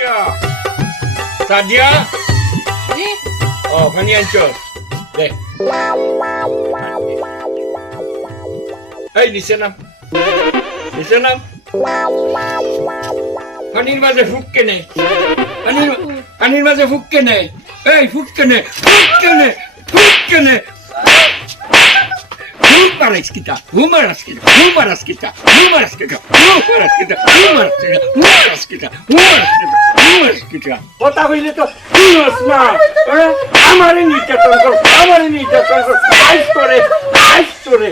Sadiya. Oh, pani ancho. Deh. Hey, di sana. Di sana. Panin maze fukkene. Panin maze fukkene. Hey, fukkene. Humaras kita. Kota hile to dinos na. Amare নির্যাতন কর. আইস করে.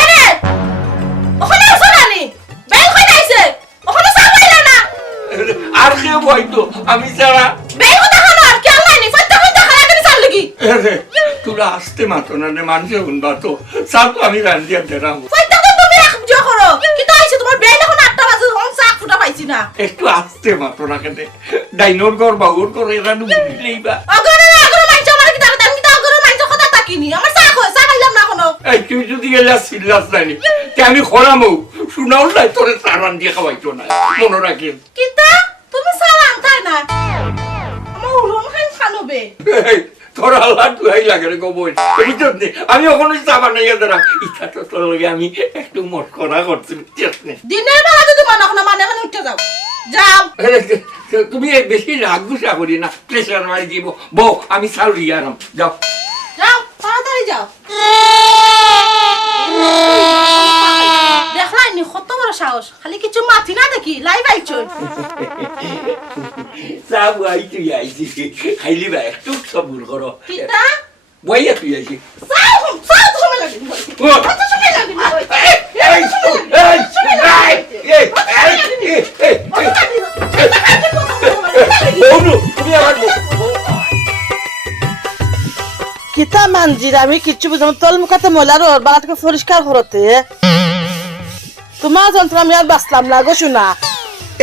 এরে ওখানে শোনানি bell কই যাইছে ওখানে সাবাইলা না আর কে বইতো আমি সারা বেল কথা হলো আর কি আল্লাহ নি ফত্তা খায়া করে চাল লাগি তোরা আসতে মাতো না নে মানুষে উনবা তো সব তো আমি রান্দিয়া দেরাম ফত্তা তো তুমি এক বিয়ে করো কিন্তু আইছে তোমার বেল এখন 8টা বাজে হন চাক ফুটা পাইছি না একটু আসতে মাতো না কেন ডাইনোর ঘর বাহুর করে এরা নুইলেইবা আগরে মাইছো আমার কি দাঁড়া আমি তো আগরে মাইছো কথা তাকিনি আমার চা খাইলাম না কোনো এই তুই যদি গেলা সিল্লাস নাইনি তে আমি খরামু সুনাউল্লাই তোরে সারান দিয়ে খাওয়াইতো না মনে রাখিস কিতা তুমি সালাম তাই না আমার উলম খানবে তোর আল্লাহ তুই লাগে রে গোবই বুঝছিস নি আমি ওখানে চাবা নাই এদারা ইচ্ছা তো তোর লগে আমি একটু মস্করা করছি বুঝছিস নি দিনের বেলা যদি মানে উঠে যাও তুমি বেশি রাগ গুসা করি না প্রেশার মারি দিব বউ আমি সাউরি আরাম যাও তাড়াতাড়ি যাও দেখলাই নি কত বড় সাহস খালি কিছু মাথি না দেখি লাইভ আইছো সব আইছি খাইলি বা একটু সবুর করো কিতা বইয়া তুই আইছি সাউ তো সময় লাগে কত সময় লাগে তুমি আমার কিতা মানজির আমি কিচ্ছু বুঝলাম তোর মুখাতে ময়লার বালাটাকে পরিষ্কার করতে তোমার যন্ত্র আমি আর বাঁচলাম না গো শোনা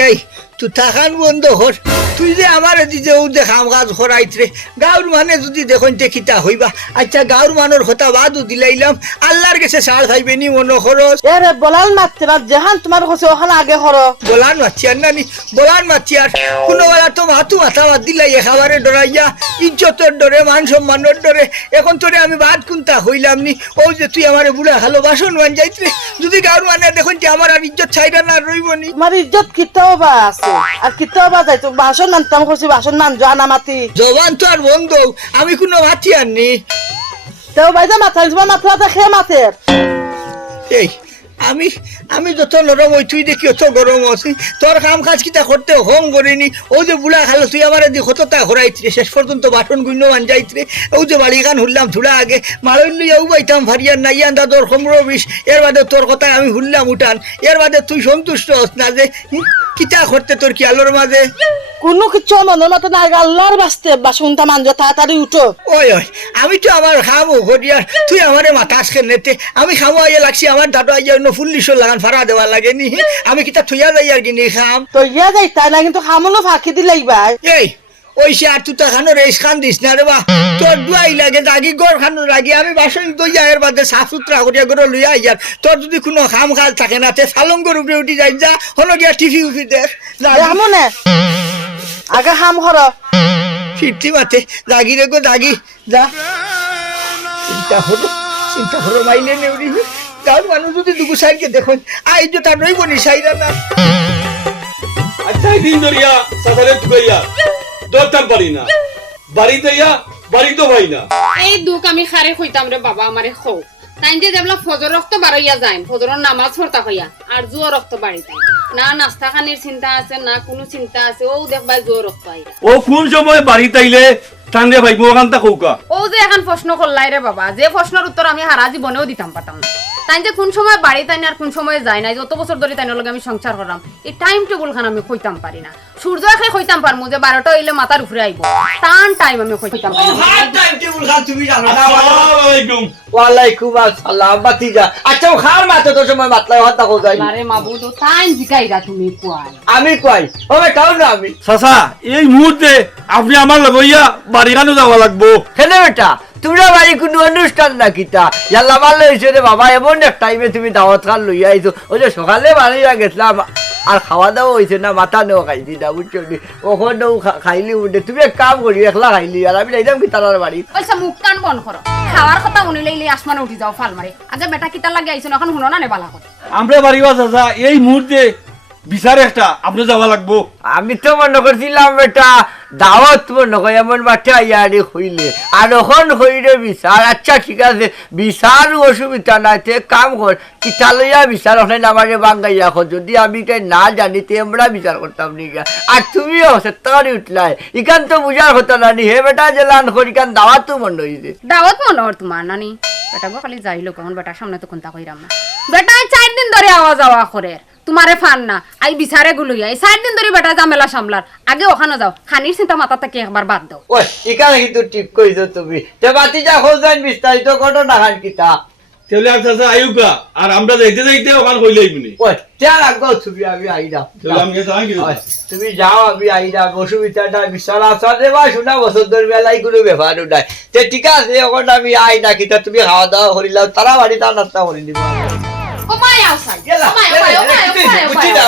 এই তুই থাকান বন্ধ কর তুই যে আমার দিতে দেখাম কাজ করাইতরে গাঁর মানে যদি দেখুন কিতা হইবা আচ্ছা গাঁর মানের কথা বাদও দিলাইলাম আল্লাহর কাছে সাল খাইবে নি মনে খরচ এরে বলাল মারতে না যেহান তোমার কাছে ওখানে আগে করো বলান মারছি আর নানি বলান মারছি আর কোনো বেলা তো মাথা বাদ দিলাই খাবারে ডরাইয়া ইজ্জতের ডরে মান সম্মানের ডরে এখন তোরে আমি বাদ কুন্তা হইলাম নি ও যে তুই আমার বুড়া খালো বাসন মান যাইতরে যদি গাঁর মানে দেখুন যে আমার আর ইজ্জত ছাইরা না রইব নি তোমার ইজ্জত কিতাও বা আছে আর কিতাও বা যাইতো বাসন মানতাম করছি বাসন মান জানা মাতি জবান তো আর বন্ধ আমি কোনো মাতি আননি তেও বাইদা মাথা তোমার মাথাটা খেয়ে মাথের এই আমি যত নরম ওই তুই দেখি অত গরম আছি তোর কাম কাজ কিতা করতে হং করিনি ও যে বুড়া খালো তুই আমার দি কতটা ঘরাইতরে শেষ পর্যন্ত বাসন গুণ্য মান যাইতরে ও যে বাড়িখান হুললাম ধুলা আগে মারইল লইয়াও বাইতাম ভারিয়ার নাইয়ান দাদর সমর বিষ এর বাদে তোর কথা আমি হুললাম উঠান এর বাদে তুই সন্তুষ্ট হস না যে কিতা করতে তোর কি আলোর মাঝে কোনো কিছু মনে মতো না আল্লাহর বাস্তে বাসনটা মানজো তাড়াতাড়ি উঠো ওই আমি তো আমার খামো ঘটিয়ার তুই আমারে মাথাস খেলতে আমি খামো আইয়া লাগছি আমার দাদু আইয়া অন্য ফুল্লিশ লাগান ফাড়া দেওয়া লাগে নি আমি কিতা থইয়া যাই আর কি নি খাম তো ইয়া যাই তাই না কিন্তু খামলো ফাঁকি দিলাই ভাই এই ওই সে আর তুই তো খানো রেস খান দিস না রে বা তোর দুয়াই লাগে দাগি গড় খানো লাগে আমি বাসন দইয়া এর বাদে সাফ সুতরা করিয়া করে লইয়া আইয়ার তোর যদি কোনো খাম খাল থাকে না তে সালঙ্গর উপরে উঠি যাই যা হলো গিয়া টিফি উঠি দেখ আমনে আগে হাম হর ফিরতি মাতে দাগি রে গো দাগি যা চিন্তা হলো মাইলে নেউরি তার মানুষ যদি দুগু সাইডকে দেখুন আই যে তার রইব নি সাইরা না আচ্ছা দিন ধরিয়া সাদারে তুইয়া দরতাম পারি না বাড়িতে বাড়ি তো ভাই না এই দুঃখ আমি খারে কইতাম রে বাবা আমারে খো তাই যে দেবলা ফজর রক্ত বাড়াইয়া যায় ফজরের নামাজ পড়তা হইয়া আর জুয়া রক্ত বাড়িতে না নাস্তা খানির চিন্তা আছে না কোনো চিন্তা আছে ও দেখবাই জুয়া রক্ত আইরা ও কোন সময় বাড়িতে আইলে টাঙ্গে ভাই মোগানটা কৌকা ও যে এখন প্রশ্ন করলাই রে বাবা যে প্রশ্নের উত্তর আমি হারা জীবনেও দিতাম পারতাম না তাই যে কোন সময় বাড়ি তাই না আর কোন সময় যায় না যত বছর ধরে তাই লগে আমি সংসার করলাম এই টাইম টেবিল খান আমি কইতাম পারি না সূর্য এখানে কইতাম পারমু যে 12টা হইলে মাথার উপরে আইব টান টাইম আমি কইতাম পারি না টাইম টেবিল খান তুমি জানো না আসসালামু আলাইকুম ওয়ালাইকুম আসসালাম বাতিজা আচ্ছা খার মাতে তো সময় মাতলা হতা কো যাই আরে মাবুদ টাইম জিকাইরা তুমি কই আমি কই ওবে কাও না আমি চাচা এই মুহূর্তে আপনি আমার লগইয়া বাড়ি কানো যাব লাগবো কেনে বেটা তোমরা বাড়ি কোনো অনুষ্ঠান না কিতা ইয়াল্লা ভালো হয়েছে রে বাবা এমন এক টাইমে তুমি দাওয়াত খান লইয়া আইছো ওই যে সকালে বাড়িয়া গেছিলাম আর খাওয়া দাওয়া হয়েছে না মাথা নেওয়া খাইছি না বুঝছো নি ওখানেও খাইলি উঠে তুমি এক কাম করি একলা খাইলি আর আমি যাইতাম কি তার বাড়ি ওইসা মুখ কান বন্ধ করো খাওয়ার কথা উনিলেই আসমানে উঠি যাও ফাল মারে আগে বেটা কিতা লাগে আইছো এখন শুনো না নে বালা কথা আমরা বাড়িও চাচা এই মুহূর্তে বিচার একটা আপনি যাওয়া লাগবো আমি তো মনে করছিলাম বেটা দাওয়াত মনে করি এমন মাঠে আইয়ারি হইলে আর ওখান হইলে বিচার আচ্ছা ঠিক আছে বিচার অসুবিধা নাই তে কাম কর কিতা লইয়া বিচার ওখানে আমার বাঙ্গাইয়া খো যদি আমি তাই না জানি তে আমরা বিচার করতাম নি আর তুমিও সত্তর উঠলাই ইখান তো বুঝার হতো না নি হে বেটা যে লান করি কান দাওয়াত তো মনে হইছে দাওয়াত মনে হর তোমার নানি বেটা গো খালি যাইলো কখন বেটার সামনে তো কোনটা কইরাম না বেটা 4 দিন ধরে আওয়াজ যাওয়া করে তোমারে ফান না আই বিচারে গুলইয়া 4 দিন ধরে বেটা ঝামেলা সামলার আগে ওখানে যাও খানির চিন্তা মাথা থেকে একবার বাদ দাও ওই এখানে কিন্তু ঠিক কইছো তুমি তে বাতি যা খোঁজান বিস্তারিত ঘটনা খান কিতা তাহলে আর চাচা আইউকা আর আমরা যাইতে যাইতে ওখান কইলেই বুনি ওই চাল আগো তুমি আমি আইরা তাহলে আমি যাই কি তুমি যাও আমি আইরা অসুবিধাটা বিচার আছে বা শোনা বছর ধরে মেলাই কোনো ব্যাপার নাই তে ঠিক আছে এখন আমি আই না কিতা তুমি খাওয়া দাওয়া করিলাম তারা বাড়ি তা নাস্তা করে দিব ও মাই আউটসাইড ও মাই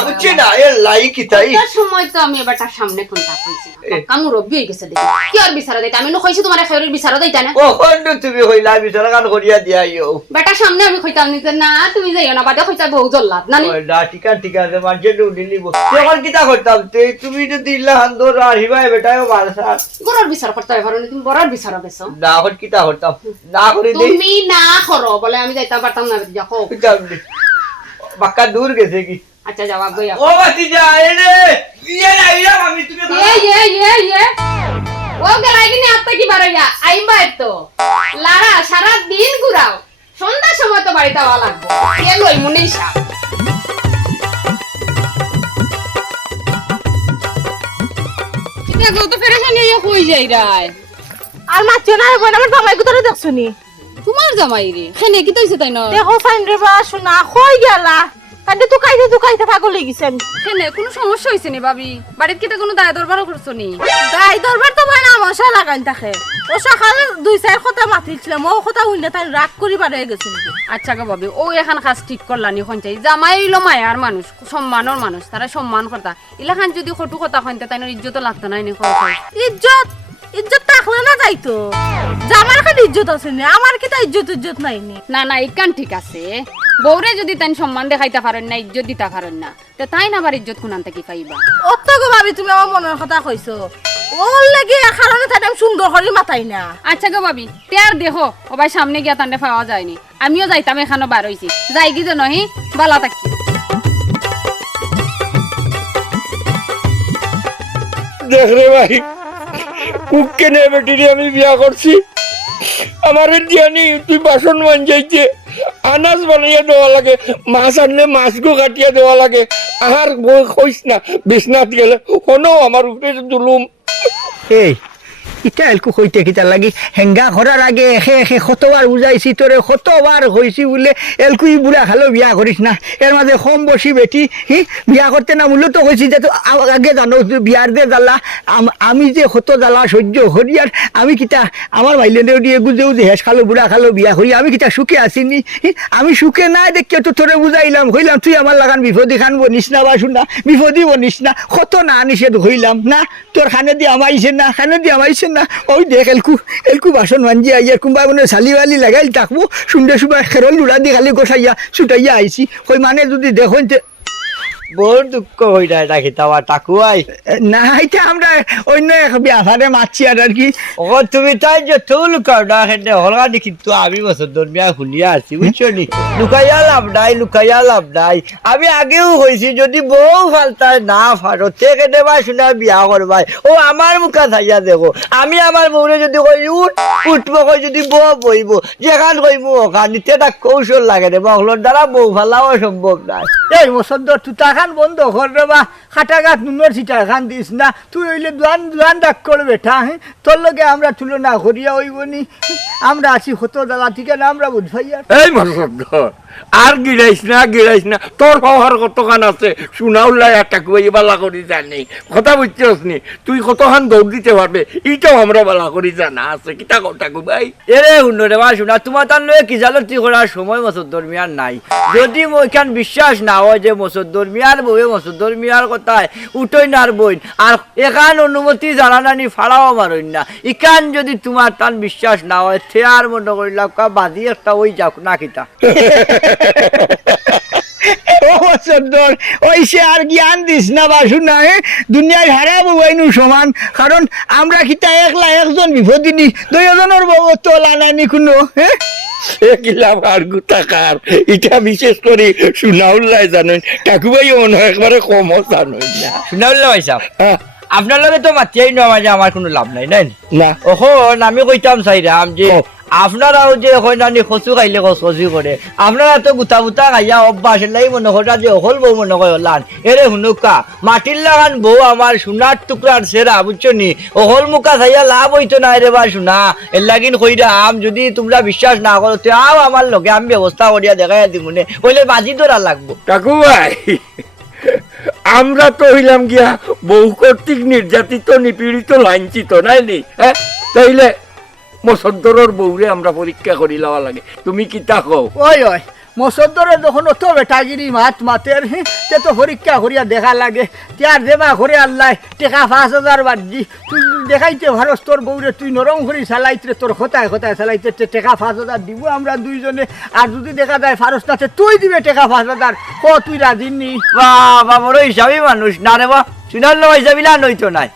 বুঝছি না এর লাই কিতাই তার সময় তো আমি বেটার সামনে কোনটা কইছি কামু রব্বি হই গেছে দেখি কি আর বিচার দেইতা আমি ন কইছি তোমারে খাইরের বিচার দেইতা না ও কোন তুমি হইলা বিচার গান করিয়া দিয়াইও বেটার সামনে আমি কইতাম নিতে না তুমি যাইও না বাদে কইতা বহু জল্লাদ নানি ওই না ঠিক আছে মাঝে নুডি নিব তখন কিতা করতাম তুমি তো দিলা হান্দর আর হিবাই বেটাও বারসা গরর বিচার করতে পারো তুমি বড়র বিচার গেছো না হট কিতা করতাম না করে দেই তুমি না করো বলে আমি যাইতা পারতাম না দেখো বাক্কা দূর গেছে কি আচ্ছা জবাব দইয়া ও বাতি যা এনে ইয়ে না ইয়া আমি তুমি এ ও গলাই কিনে আত্তা কি বারইয়া আইবা এতো লারা সারা দিন ঘুরাও সন্ধ্যার সময় তো বাড়িতে আওয়া লাগবে কে লই মুনিশা দেখো তো ফেরেশানি ইয়া কই যাই রাই আর মাছ না বই আমার জামাই গুতরে দেখছনি তোমার জামাই রে খানে কি তইছে তাই না দেখো সাইন রে বা শোনা কই গেলা তাতে তুকাইতে পাগল হই গেছেন খানে কোনো সমস্যা হইছে নি ভাবি বাড়িতে কি কোনো দায় দরবার করছনি গাই দরবার তো ভাই না মশা লাগাইন থাকে ও সকালে 2-4 কথা মাতিছিলাম ও কথা হইনা তাই রাগ করি বাড়ে গেছে নাকি আচ্ছা গো ভাবি ও এখন কাজ ঠিক করলানি হইছে জামাই হইলো মায়ার মানুষ সম্মানের মানুষ তারা সম্মান করতা ইলাখান যদি খটু কথা হইতে তাই ইজ্জত লাগতো না নি ইজ্জত থাকলে না যাইতো জামার কাছে ইজ্জত আছে না আমার কি তা ইজ্জত নাই নি না না ইকান ঠিক আছে বউরে যদি তাই সম্মান দেখাইতে পারেন না ইজ্জত দিতে পারেন না তো তাই না আবার ইজ্জত কোন আনতে কি পাইবা অত গো ভাবি তুমি আমার মনের কথা কইছো ওর লাগি কারণে তাইম সুন্দর করে মাথাই না আচ্ছা গো ভাবি তেয়ার দেখো ও ভাই সামনে গিয়া তান্ডে পাওয়া যায়নি আমিও যাইতাম এখানে বার হইছি যাই কি যে নহি বালা থাকি দেখ রে ভাই কুককে নে বেটিরে আমি বিয়া করছি আমার জানি তুই বাসন মানজাইছে আনাজ বানাইয়া দেওয়া লাগে মাছ আনলে মাছগো কাটিয়া দেওয়া লাগে আর বই কইস না বিছনাত গেলে হনো আমার উপরে জুলুম এই ইটা এলকু কইতে কিতা লাগি হেঙ্গা করার আগে এখে কতবার বুঝাইছি তোরে কতবার কইছি বলে এলকু বুড়া খালো বিয়া করিস না এর মাঝে কম বসি বেটি বিয়া করতে না মূল্য তো কইছি যে আগে জানো বিয়ার যে জ্বালা আমি যে কত জ্বালা সহ্য করি আর আমি কিতা আমার ভাইলেনেও দিয়ে গুজেও যে হেস খালো বুড়া খালো বিয়া করি আমি কিতা সুখে আসিনি আমি সুখে নাই দেখে তো তোরে বুঝাইলাম কইলাম তুই আমার লাগান বিপদে খান বনিস না বা শুনা বিপদই বনিস না কত না নিষেধ হইলাম না তোর খানে দিয়ে আমাইছে না খানে দিয়ে আমাইছে না ওই দেখ এলকু বাসন মানজি আইয়া কুম্বা মানে সালিওয়ালি লাগাইল থাকবো সুন্দর সুন্দর খেরল লুড়া দিয়ে খালি গোসাইয়া ছুটাইয়া আইছি ওই মানে যদি দেখুন বড় দুঃখ হইরা রাখি তাওয়া টাকুয়াই না এটা আমরা অন্য এক ব্যাপারে মারছি আর কি ও তুমি তাই যে তো লুকাও না হেঁটে হলগানি কিন্তু আমি বছর দরমিয়া শুনিয়া আসছি বুঝছো নি লুকাইয়া লাভ নাই আমি আগেও হয়েছি যদি বউ ফালতায় না ফাটো তে কেটে বা শুনা বিয়া করবাই ও আমার মুখা থাইয়া দেখো আমি আমার বউরে যদি কই উঠবো কই যদি বউ বইব যেখান কইব ওখান নিতে একটা কৌশল লাগে রে বহলোর দ্বারা বউ ফালাও সম্ভব নাই এই মুসদ্দর তুতা খান বন্ধ কর রে বা খাটাঘাট নুনের সিটা খান দিস না তুই হইলে দুয়ান ডাক করে বেটা হ্যাঁ তোর লগে আমরা তুলনা করিয়া হইবনি আমরা আছি হতো দাদা ঠিক না আমরা বুঝাইয়া এই মসদ্দর আর গিরাইস না তোর হওয়ার কতখান আছে সুনাউল্লাহ একটা কুয়াই বালা করি জানি কথা বুঝছস নি তুই কতখান দৌড় দিতে পারবে এইটাও আমরা বালা করি জানা আছে কিতা কথা কো ভাই এরে শুনো রে বা শুনা তোমার তার লয়ে কি জালতি করার সময় মসুদ্দর মিয়ার নাই যদি ওইখান বিশ্বাস না হয় যে মসুদ্দর মিয়ার বউয়ে মসুদ্দর মিয়ার কথায় উঠই নার বইন আর এখান অনুমতি জানানানি ফাড়াও মারইন না ইখান যদি তোমার তার বিশ্বাস না হয় সে আর মনে করিলাম বাদি একটা ওই যাক না কিতা ও মুসদ্দর ওইসে আর জ্ঞান দিস না বাসু না দুনিয়ায় হারাবো বাইনু সমান কারণ আমরা কিতা একলা একজন বিপদিনী দুইজনের বউ তো লানানি কোনো হ্যাঁ কিলাম আর গুতাকার এটা বিশেষ করে সুনাউল্লাহ জানেন কাকুবাই মনে হয় একবারে কম জানেন না শুনাউল্লাহ ভাই সাহেব হ্যাঁ, আপনার লগে তো মাতিয়াই নেওয়া মাঝে আমার কোনো লাভ নাই নাই না ওখন আমি কইতাম চাইরাম যে ও। আপনারাও যে হইনানি কচু খাইলে কচি করে আপনারা তো গুতা বুতা খাইয়া অভ্যাস লাই মনে করা যে অকল বউ মনে কয় লান এরে হুনুকা মাটির লাগান বউ আমার সোনার টুকরার সেরা বুঝছো নি অকল মুখা খাইয়া লাভ হইতো না রে বা শুনা এর লাগিন কইরা আম যদি তোমরা বিশ্বাস না করো তো আও আমার লগে আমি ব্যবস্থা করিয়া দেখাইয়া দিমুনে কইলে বাজি ধরা লাগবো কাকুবাই আমরা তো হইলাম গিয়া বহু কর্তৃক নির্যাতিত নিপীড়িত লাঞ্ছিত নাই নি হ্যাঁ তাইলে মসদ্দরের বউরে আমরা পরীক্ষা করি লওয়া লাগে তুমি কিতা কও ওই মসদ্দরে যখন অত বেটাগিরি মাতের তে তো পরীক্ষা করিয়া দেখা লাগে তার দেবা করে আল্লাহ টেকা 5,000 বাজি তুই দেখাইতে ভারস তোর বউরে তুই নরম করি চালাইতে তোর খতায় চালাইতে টেকা 5,000 দিব আমরা দুইজনে আর যদি দেখা যায় ফারস নাতে তুই দিবে টেকা 5,000 ও তুই রাজি নি বাবা বড় হিসাবই মানুষ না রে বা শুনাল হিসাবিলা নইতো নাই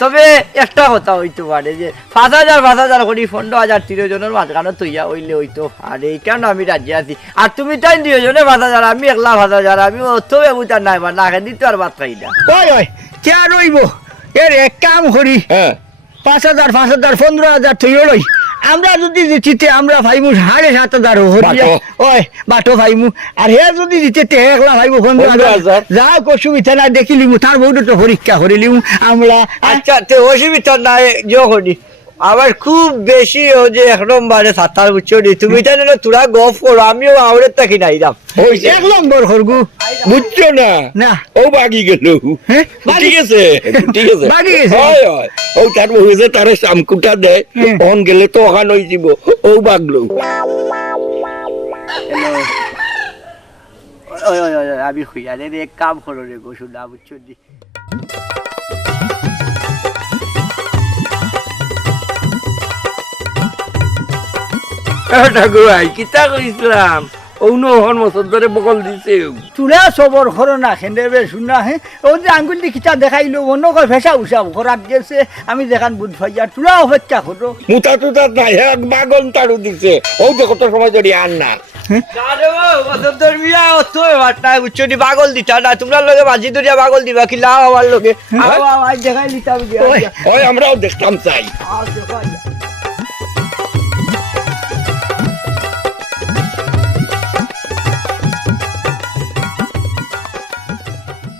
তবে একটা কথা হইতে পারে যে 5,000 করি 15,000 3জনের মাঝখানে তৈয়া হইলে হইতো আর এই কেন আমি রাজি আছি আর তুমি তাই 2জনে 5,000 আমি একলা 5,000 আমি অত ব্যবধান নাই বা না দিতে আর বাদ খাই না ওই কে রইব এর এক কাম করি হ্যাঁ 5,000 15,000 তুই লই আমরা যদি জিতিতে আমরা ভাইমু 7,500 হরিয়া ওই বাটো ভাইমু আর হে যদি জিতে একলা ভাইমু 15,000 যা অসুবিধা না দেখিলিমু তার বউটা তো পরীক্ষা করিলিমু আমরা আচ্ছা তো অসুবিধা নাই যখনই আবার খুব বেশি ও যে এক নম্বরে সাঁতার বুঝছো তুমি তাই না তোরা গফ করো আমিও আউরের তাকি নাই দাম হইছে 1 নম্বর করগু বুঝছো না না ও বাগি গেল ঠিক আছে বাগি গেছে? হয় ও তার বউ যে তারে সামকুটা দেয় অন গেলে তো ওখান হয়ে যাব ও বাগলো আমি খুঁজা রে এক কাম করো রে গো শুনা বুঝছো দি ঠাকুরাই কিতা কইছিলাম অন্য হন মসদ্দরে বকল দিছে তুলা সবর করো না খেন্দেবে শুনা ও যে আঙ্গুল দি কিতা দেখাইলো অন্য কয় ভেসা উসাব করাত গেছে আমি দেখান বুঝ ভাইয়া তুলা অপেক্ষা করো মুতা টুতা নাই এক বাগন তাড়ু দিছে ও যে কত সময় ধরে আন না পাগল দিতা না তোমরা লগে বাজি ধরিয়া পাগল দিবা কি লাভ আমার লগে দেখাই দিতাম ওই আমরাও দেখতাম চাই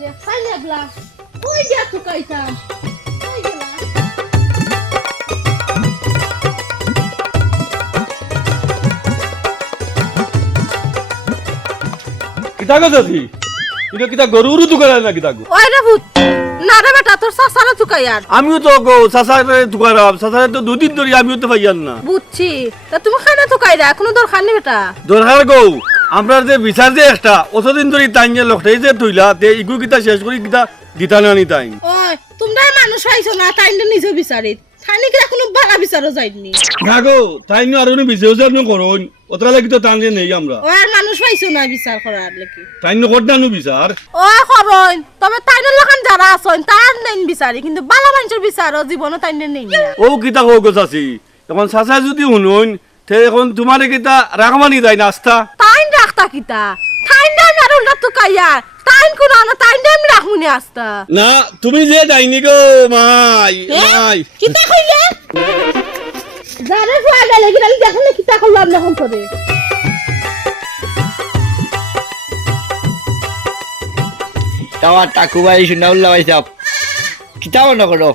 দেখাই লাগলা ওই যা তুকাইতাম ওই গেলা কিতা গছি এটা কিতা গরুরু দোকান না কিতা গো ওই রে ভূত না রে বেটা তোর সাসারা তুকাই আর আমিও তো গো সাসারে দোকান সাসারে তো দুদিন ধরে আমিও তো পাইয়ান না বুঝছি তা তুমি খানা তুকাই রা এখনো দরকার নেই বেটা দরকার গো আমরা যে বিচার যে একটা অতদিন ধরে তাই যে লোকটাই যে তুইলা তে ইগু কিতা শেষ করি কিতা দিতা না নি তাই ওই তোমরা মানুষ পাইছো না তাই নিজে বিচারিত থাইনি কিরা কোনো বালা বিচারও যাইনি না গো তাই নি আর বিচার যে আপনি করুন ওতরা লাগি তো টান যে নেই আমরা ওই আর মানুষ পাইছো না বিচার করার লাগি তাই নি করতে আনু বিচার ওই করইন তবে তাইনের লাগান যারা আছেন তার নেন বিচারি কিন্তু বালা মানুষের বিচারও জীবনে তাইনের নেই না ও কিতা কো গছাছি এখন সাসা যদি শুনুন তে এখন তোমার কিতা রাগমানি যায় না আস্থা তাইন রাখতা কিতা তাইন না আর উল্টা তুকাইয়া তাইন কোন না তাইন দেম রাখমুনি আস্তা না তুমি যে যাইনি গো মাই মাই কিতা কইলে যারা ফুয়া গেলে গিরা দেখলে কিতা করলাম এখন করে তাওয়ার টাকু ভাই সুনাউল্লাহ ভাই সাহেব কিতা মনে করো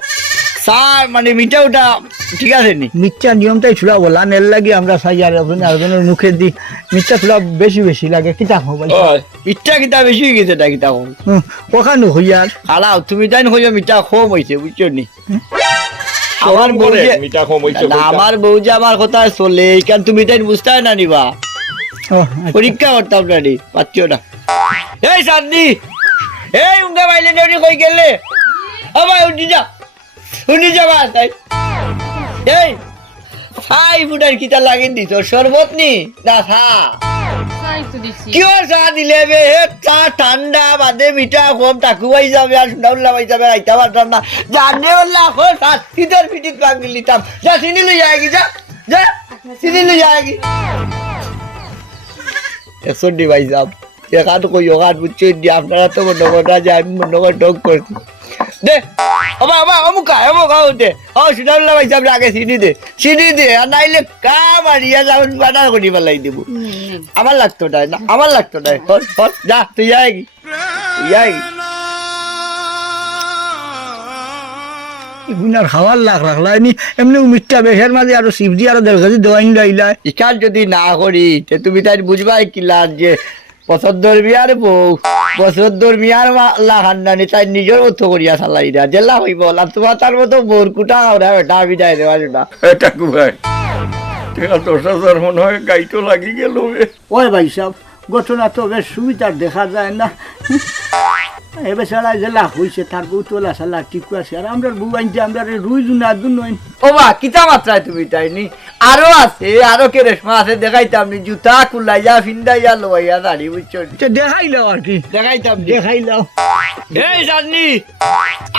স্যার মানে মিঠা ওটা ঠিক আছে নি মিথ্যা নিয়মটাই ছুড়া বলা এর লাগে আমরা চাই আর একজনের মুখে দি মিথ্যা ছুড়া বেশি বেশি লাগে কিতা হো ভাই মিঠা কিতা বেশি হয়ে গেছে কিতা কম ওখানে হইয়ার খালাও তুমি তাই হইয়া মিঠা কম হয়েছে বুঝছো নি আমার বউ করে যে- মিঠা কম হইছে না, আমার বউ যে আমার কথা চলে এইখান তুমি তাই বুঝতে না নিবা পরীক্ষা করতাম না নি পাচ্ছিও না এই চাঁদনি এই উঙ্গা বাইলে নেউনি কই গেলে ও ভাই উঠি যা বা তাই এই ফাই ফুটার কিতা লাগিন দিছ শরবত নি না থা কিয় চা দিলে বে হে চা ঠান্ডা বাদে মিঠা কম টাকু পাই যাবে আর সুনাউল্লা পাই যাবে আইতা পারতাম না জানে বললা খো সাথীদের পিটিত পাগলি লিতাম যা চিনি লই যায়গি যা যা চিনি লই যায়গি একশো ভাই সাহেব একাত কই ওখান বুঝছো আপনারা তো মনে করা যায় আমি মনে করে ডক করছি দে অমুকা উঠে ও সুনাউল্লা ভাই সাহেব আগে চিনি দে আর নাইলে কা মারিয়া যাবেন বানার করি পেলাই দিব আমার লাগতো না আমার লাগতো না যা তুই যায়গি গুনার খাওয়ার লাখ রাখলাইনি এমনি মিথ্যা বেশের মাঝে আরো সিফটি আরো 1.5 কেজি দোয়াইন লাইলাই ইকান যদি না করি তে তুমি তাই বুঝবাই কিলার যে পছন্দর বিয়ার বউ পছন্দর বিয়ার লাহান্নানি তাই নিজের মতো করিয়া চালাই না জেলা হইব আর তোমার তার মতো বোর কুটা ওরা বেটা বিদায় দেওয়া না এটা কু ভাই টাকা 10,000 মনে হয় গাইতো লাগি গেল ওই ভাই সাহেব ঘটনা তো বেশ সুবিধার দেখা যায় না এবার সারা যে লাখ হয়েছে তার বউ তোলা সালা ঠিক আছে আর আমরা বউ আনছি আমরা রুই জুনা দুন ও মা কিতা মাত্রায় তুমি তাইনি আরো আছে আরো কে রেশমা আছে দেখাইতাম নি জুতা কুলাইয়া ফিন্দাইয়া লোয়াইয়া দাঁড়ি বুঝছো দেখাইলাও আর কি দেখাইতাম দেখাইলাও এই জানি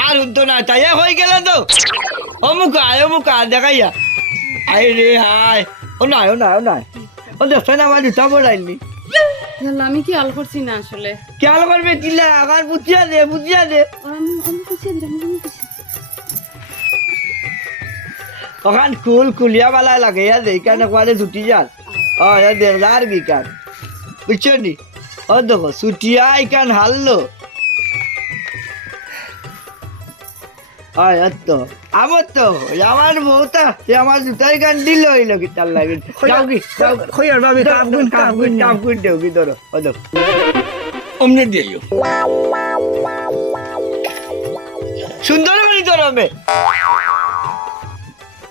আর উদ্দ না তাই হয়ে গেল তো অমুকা দেখাইয়া আই রে হাই ও নাই ও দেখছেন আমার জুতা বলাইনি আমি কি আল করছি না আসলে খেয়াল করবে কিলা আবার বুঝিয়া দে ওখান কুলিয়া বালা লাগে দে কেন কোয়ালে ছুটি যান ও দেড় বিকান বুঝছো নি ও দেখো ছুটিয়া ইকান হারলো তো আমার তো আমার বউটা সে আমার জুতাই গান দিল হইলো কি তার লাগে যাও কি খইয়ার ভাবে কাপগুন দেও কি ধরো ও দেখো অমনে দিও সুন্দর করে ধরো মে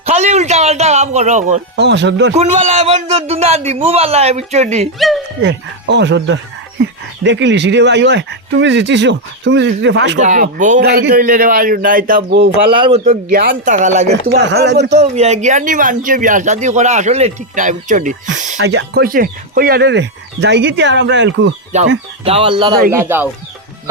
খালি উল্টা পাল্টা কাম করো এখন ও সদ্দর কোন বালা এমন দুনা দি মু বালা বুঝছো নি ও সদ্দর দেখিলি রে ভাই ওই তুমি জিতিছো ফার্স্ট করছো বউ গাইলে রে ভাই নাই তা বউ ফালার মতো জ্ঞান থাকা লাগে তোমার খালার মতো জ্ঞানী মানুষে বিয়া শাদি করা আসলে ঠিক নাই বুঝছো নি আচ্ছা কইয়া রে যাই গিতে আর আমরা এলকু যাও আল্লাহ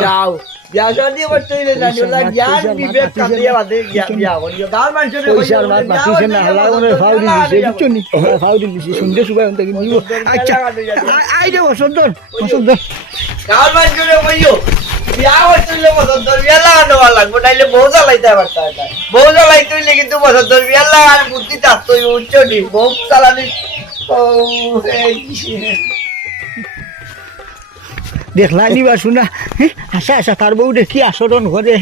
যাও বিয়া শাদি করতে হইলে না ওলা জ্ঞান বিবেক কাটিয়ে বাদে বিয়া করিও গার মানুষের পয়সার মাত মাতিছে না হালা ওরে ফাউরি দিছে বুঝছো নি ফাউরি দিছে শুনতে সুবাই অন্ত কি নিব আচ্ছা আই রে সদ্দর গার মানুষের কইও বিয়া করতে হইলে পছন্দর বিয়া লাগানো লাগবে নাইলে বউ জ্বালাইতে পারতা বউ জ্বালাইতে হইলে কিন্তু পছন্দর বিয়া লাগার বুদ্ধি থাকতোই বুঝছো নি বউ চালানি দেখলা নিবা শুনা আশা তার বউ দেখি আচরণ করে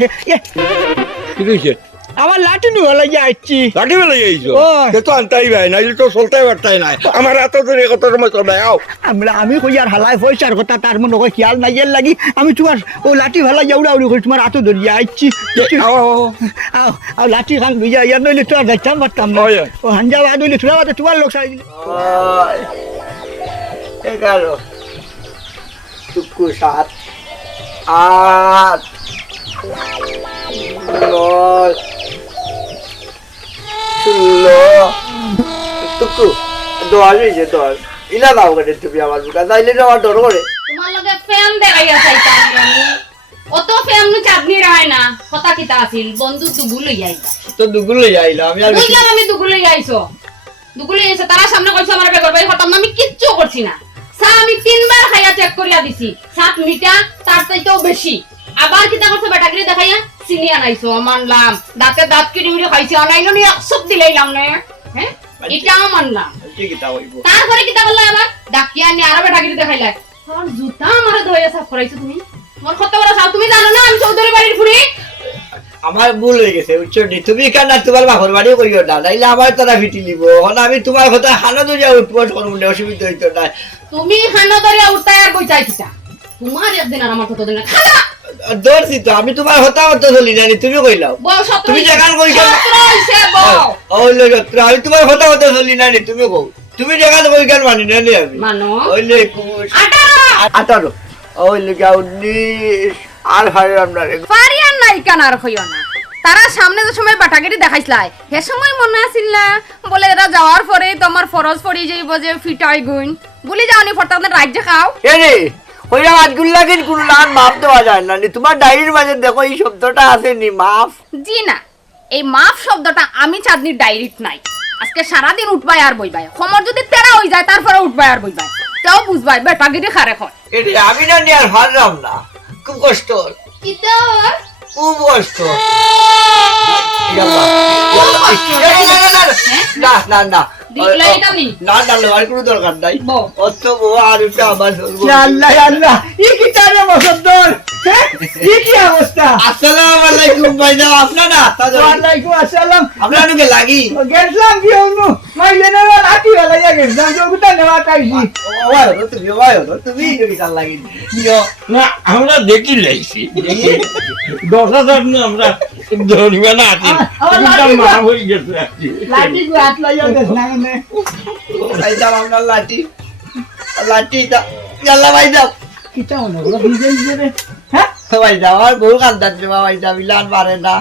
কি কইছে আমার লাঠি নি হলে যাচ্ছি লাঠি বেলা যাইছো ও। সে তো আনতাই ভাই নাই তো চলতাই পারতাই নাই আমার এত ধরে কত সময় চলে আও আমি কই আর হালাই পয়সার কথা তার মনে হয় খেয়াল নাই এর লাগি আমি তোমার ও লাঠি ভালা উড়াউড়ি করে তোমার হাতে ধরিয়া আইছি আর লাঠি খান লইয়া ইয়ার নইলে তো আর যাইতাম পারতাম না ওই। ও হাঞ্জা বাদ হইলে তোরা বাদে তোমার লোক সারাই দিলে 11 টুকু 7 8 9 16 টুকু 10 হইছে 10 ইলা দাও করে তুমি আমার বুকা তাইলে আমার ডর করে তোমার লগে ফ্যান দেখাইয়া চাইতাম আমি অত ফ্যান নু চাঁদনি রায় না কথা কিতা আছিল বন্ধু দুগু লই আইতা তো দুগুলো যাইলো আমি আর বুঝলাম আমি দুগু লই আইছো তারা সামনে কইছো আমার বেগর ভাই হঠাৎ আমি কিচ্ছু করছি না চা আমি 3 বার খাইয়া চেক করিয়া দিছি সাত মিটা তার চাইতেও বেশি আবার কিতা করছো বেটাগিরি দেখাইয়া চিনি আনাইছো মানলাম দাঁতে দাঁত কিড়ি খাইছি আনাইলো নি 100 দিলাইলাম না হ্যাঁ এটাও মানলাম ঠিক আছে হইব তারপরে কিতা করলা আবার ডাকিয়া নি আরো বেটাগিরি দেখাইলা আর জুতা আমারে ধইয়া সাফ করাইছো তুমি মোর কত বড় সাহস তুমি জানো না আমি চৌধুরী বাড়ির ফুরি আমার ভুল হয়ে গেছে বুঝছো নি তুমি কেন তোমার বাপর বাড়িও করিও না নাইলে আমার তারা ফিটি নিব এখন আমি তোমার কথা হানা দরিয়া উঠবো করবো না অসুবিধা হইতো না তুমি খানা দরিয়া উঠতাই আর বইতাই কিটা তোমার একদিন আর আমার কত দিন খালা ধরছি তো আমি তোমার হতা হতে চলি জানি তুমি কইলাও বউ সত্য তুমি যেখান কই হইছে বউ ওইলে যত্র আমি তোমার হতা হতে চলি নানি তুমি কও তুমি যেখান কই কেন মানি নানি আমি মানো ওইলে 18 18 ওইলে 19 আর হারে আপনার পারিয়ান নাই কানার হইও না তারা সামনে যে সময় বাটাগিরি দেখাইছলাই হে সময় মনে আছিল না বলে এরা যাওয়ার পরে তোমার ফরজ পড়ি যাইব যে ফিটাই গুণ বলি যাওনি ফরতা আপনার রাজ্যে খাও এরে ওইরা আজগুল্লা কিন কোন লান মাপ দেওয়া যায় না নি তোমার ডায়েরির মাঝে দেখো এই শব্দটা আছে নি মাপ জি না এই মাপ শব্দটা আমি চাঁদনির ডায়েরিত নাই আজকে সারা দিন উঠবাই আর বইবাই খমর যদি তেরা হই যায় তারপরে উঠবাই আর বইবাই তাও বুঝবাই বাটাগিরি খারে হয় এরে আমি না নি আর হারলাম না খুব কষ্ট কি তোর খুব কষ্ট না না না দিলা এটা নি না না আর কোনো দরকার নাই বউ। অত বউ আর এটা আমার আল্লাহ আল্লাহ ই কি তারে মসদ্দর হ্যাঁ ই কি অবস্থা আসসালামু আলাইকুম ভাইজান আপনারা ওয়ালাইকুম আসসালাম আপনারা লাগি গেছলাম কি হলো মাই জেনে লাঠি হলাইয়া গেছলাম যোগটা নেওয়া কাইছি তুমি যদি তার লাগি না আমরা দেখি লাইছি 10,000 না আমরা ধরিবা না আছি মা হয়ে গেছে লাঠি গো হাত লাইয়া গেছলাম নে ভাইজান আপনার লাঠি লাঠি দা ইয়াল্লা ভাইজান কিটা হলো ওরা ভিজে ভিজে হ্যাঁ ভাইজান আমার বউ কান্দার দেবা ভাইজান মিলান পারে না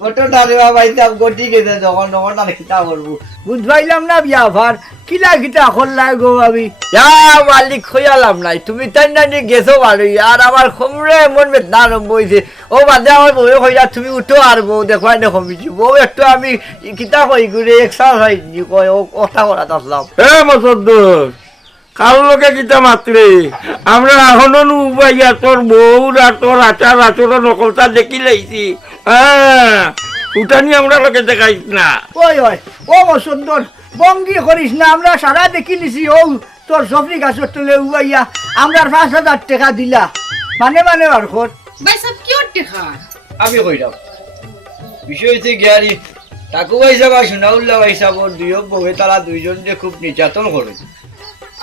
ফটোটা দেবা ভাইজান গটি গেছে যখন তখন আর খিতা করবো বুঝবাইলাম না বিয়া ভার কিলা কিটা হল্লাই গো আমি মালিক খোয়ালাম নাই তুমি তাই না নিয়ে গেছো বাড়ি আর আমার খমরে মন বেদনা আরম্ভ হয়েছে ও বাদে আমার বউ হইয়া তুমি উঠো আর বউ দেখো না কমিছি বউ একটু আমি কিতা কই করে এক্সারসাইজ কয় ও কথা করা আসলাম এ মসদ্দর কারো লোকে কিতা মাত্রে আমরা এখনো নুবাইয়া তোর বউর আর তোর আচার আচরণ নকলতা দেখি লাইছি হ্যাঁ উঠানি আমরা লোকে দেখাইছ না ওই ওই ও সুন্দর বঙ্গি করিস না আমরা সারা দেখি নিছি ও তোর সবজি গাছের তলে উবাইয়া আমরা 5,000 টাকা দিলা মানে আর খোর ভাই সব কি উঠতে খা আমি কইলাম বিষয় হচ্ছে গিয়ারি তাকু পয়সা বা সুনাউল্লা পয়সা বোর দুইও বউয়ে তারা দুইজন যে খুব নির্যাতন করে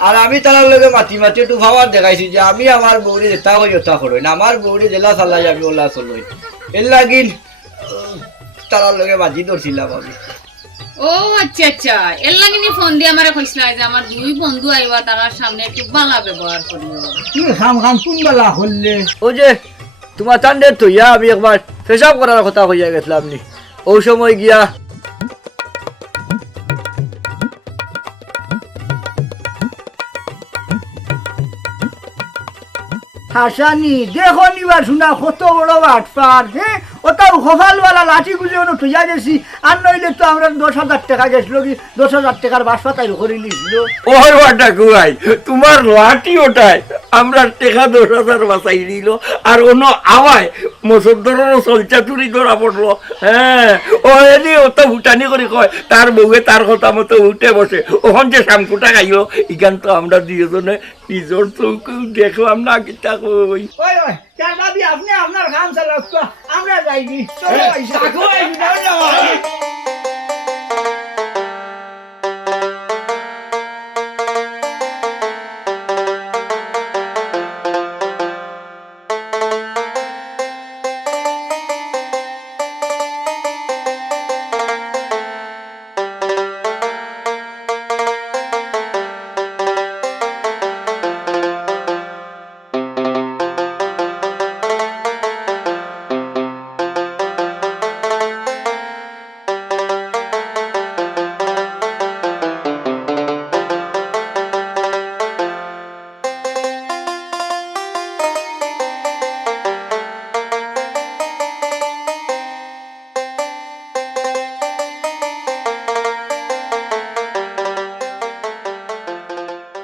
আর আমি তার লগে মাতি মাতি একটু ভাবার দেখাইছি যে আমি আমার বউরে যেটা করি ওটা করই না আমার বউরে জেলা চালাই আমি ওলা চলই এর লাগিন তার লগে বাজি ধরছিলাম আমি ও আচ্ছা আচ্ছা এর লাগিনি ফোন দিয়ে আমারে কইছলা যে আমার দুই বন্ধু আইবা তার সামনে একটু বালা ব্যবহার করিও কি খাম কোন বেলা হললে ও যে তোমার টান্ডে তো ইয়া আমি একবার পেশাব করার কথা কইয়া গেছিলাম নি ও সময় গিয়া হাসানি দেখো নিবার শোনা কত বড় বাটপার হ্যাঁ ওটাও কপালওয়ালা লাঠি গুলি ono তুইয়া গেছি আর নইলে তো আমরা 10,000 টাকা গেছিল কি 10,000 টাকার বাসপাতাল করে লিছিল ওই ওটা কুয়াই তোমার লাঠি ওটাই আমরা টেকা 10,000 বাঁচাই দিল আর অন্য আওয়ায় মসদ্দরেরও চলচা চুরি ধরা পড়লো হ্যাঁ ও এলি ও তো উঠানি করে কয় তার বউয়ে তার কথা মতো উঠে বসে ওখান যে শ্যাম্পুটা খাইলো ইখান তো আমরা দুজনে নিজের চৌকেও দেখলাম না কিতা কই ওই ওই চাচা দি আপনি আপনার কাম চালাক আমরা যাইনি চলো